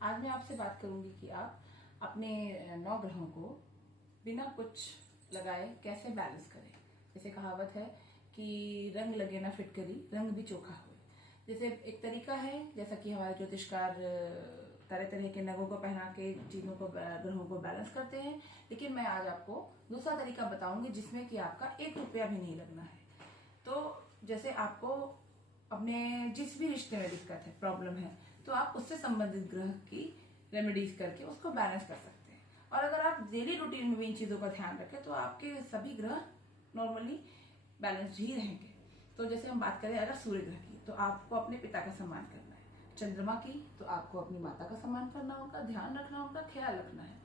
आज मैं आपसे बात करूंगी कि आप अपने 9 ग्रहों को बिना कुछ लगाए कैसे बैलेंस करें। जैसे कहावत है कि रंग लगे ना फिटकरी, रंग भी चोखा हो। जैसे एक तरीका है, जैसा कि हमारे ज्योतिषकार तरह तरह के नगों को पहना के चीजों को, ग्रहों को बैलेंस करते हैं, लेकिन मैं आज आपको दूसरा तरीका बताऊंगी जिसमें कि आपका 1 रुपया भी नहीं लगना है। तो जैसे आपको अपने जिस भी रिश्ते में दिक्कत है, प्रॉब्लम है, तो आप उससे संबंधित ग्रह की रेमेडीज करके उसको बैलेंस कर सकते हैं। और अगर आप डेली रूटीन में भी इन चीजों का ध्यान रखें तो आपके सभी ग्रह नॉर्मली बैलेंस्ड ही रहेंगे। तो जैसे हम बात करें अगर सूर्य ग्रह की, तो आपको अपने पिता का सम्मान करना है। चंद्रमा की, तो आपको अपनी माता का सम्मान करना होगा, ध्यान रखना होगा, ख्याल रखना है।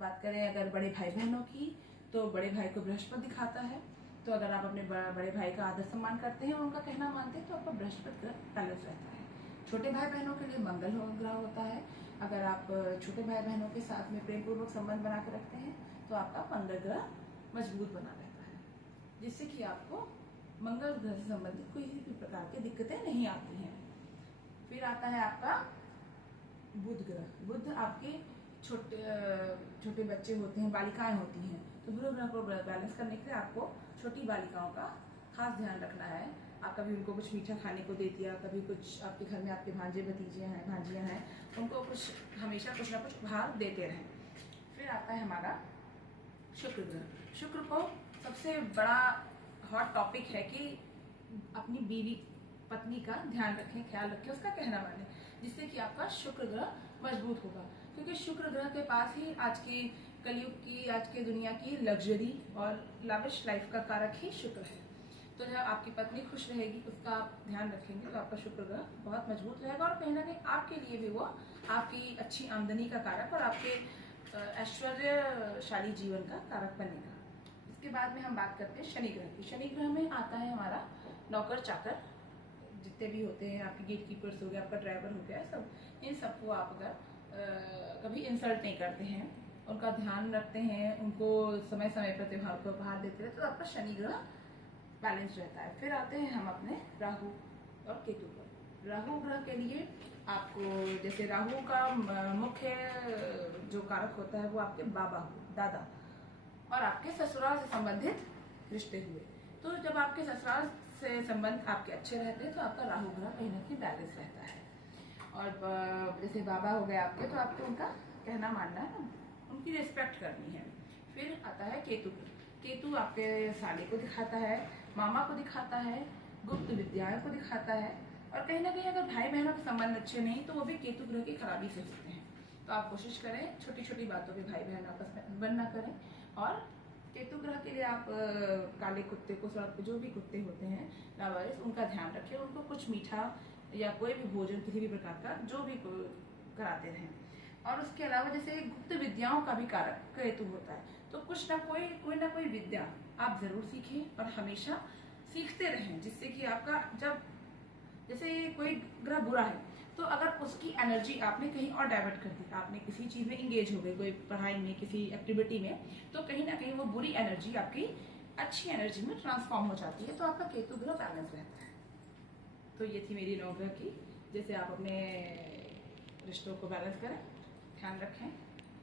बात करें अगर बड़े भाई बहनों की, तो बड़े भाई को बृहस्पति दिखाता है, तो अगर आप अपने बड़े भाई का आदर सम्मान करते हैं, उनका कहना मानते हैं, तो आपका बृहस्पति ग्रह बैलेंस रहता है। छोटे भाई बहनों के लिए मंगल ग्रह होता है। अगर आप छोटे भाई बहनों के साथ में प्रेम पूर्वक संबंध बना कर रखते हैं, तो आपका मंगल ग्रह मजबूत बना रहता है, जिससे कि आपको मंगल ग्रह से संबंधित कोई भी प्रकार की दिक्कतें नहीं आती हैं। फिर आता है आपका बुध ग्रह। बुध आपके छोटे बच्चे होते हैं, बालिकाएं होती हैं, तो बुध ग्रह को बैलेंस करने के लिए आपको छोटी बालिकाओं का खास ध्यान रखना है। आप कभी उनको कुछ मीठा खाने को दे दिया, कभी कुछ आपके घर में आपके भांजे भतीजे हैं, भांजियां हैं, उनको कुछ हमेशा कुछ ना कुछ उपहार देते रहें। फिर आता है हमारा शुक्र ग्रह। शुक्र को सबसे बड़ा हॉट टॉपिक है कि अपनी बीवी पत्नी का ध्यान रखें, ख्याल रखें, उसका कहना माने, जिससे कि आपका शुक्र ग्रह मजबूत होगा। क्योंकि शुक्र ग्रह के पास ही आज की कलयुग की, आज की दुनिया की लग्जरी और लाविश लाइफ का कारक ही शुक्र है। तो जब आपकी पत्नी खुश रहेगी, उसका आप ध्यान रखेंगे, तो आपका शुक्र ग्रह बहुत मजबूत रहेगा और कहीं ना कहीं आपके लिए भी वो आपकी अच्छी आमदनी का कारक और आपके ऐश्वर्यशाली जीवन का कारक बनेगा। इसके बाद में हम बात करते हैं शनि ग्रह की। शनि ग्रह में आता है हमारा नौकर चाकर, जितने भी होते हैं, आपके गेट कीपर्स हो गए, आपका ड्राइवर हो गया, सब इन सबको आप अगर कभी इंसल्ट नहीं करते हैं, उनका ध्यान रखते हैं, उनको समय समय पर त्योहार को उपहार देते हैं, तो आपका शनि ग्रह बैलेंस रहता है। फिर आते हैं हम अपने राहु और केतु पर। राहु ग्रह के लिए आपको, जैसे राहु का मुख्य जो कारक होता है वो आपके बाबा, दादा और आपके ससुराल से संबंधित रिश्ते हुए। तो जब आपके ससुराल से संबंध आपके अच्छे रहते हैं, तो आपका राहु ग्रह कहीं ना कहीं बैलेंस रहता है। और जैसे बाबा हो गए आपके, तो आपको उनका कहना मानना है, उनकी रिस्पेक्ट करनी है। फिर आता है केतु। केतु आपके साले को दिखाता है, मामा को दिखाता है, गुप्त विद्याओं को दिखाता है, और कहीं ना कहीं अगर भाई बहनों के संबंध अच्छे नहीं, तो वो भी केतु ग्रह की खराबी से होते हैं। तो आप कोशिश करें छोटी छोटी बातों पे भाई बहन आपस में अनबन ना करें। और केतु ग्रह के लिए आप काले कुत्ते को, सड़क पे जो भी कुत्ते होते हैं लावारिस, उनका ध्यान रखें, उनको कुछ मीठा या कोई भी भोजन किसी भी प्रकार का जो भी कराते रहें। और उसके अलावा जैसे गुप्त विद्याओं का भी कारक केतु होता है, तो कुछ ना कोई विद्या आप जरूर सीखें और हमेशा सीखते रहें, जिससे कि आपका जब जैसे कोई ग्रह बुरा है, तो अगर उसकी एनर्जी आपने कहीं और डाइवर्ट कर दी, आपने किसी चीज में इंगेज हो गए, कोई पढ़ाई में, किसी एक्टिविटी में, तो कहीं ना कहीं वो बुरी एनर्जी आपकी अच्छी एनर्जी में ट्रांसफॉर्म हो जाती है, तो आपका केतु ग्रह बैलेंस रहता है। तो ये थी मेरी 9 ग्रह की, जैसे आप अपने रिश्तों को बैलेंस करें, ध्यान रखें।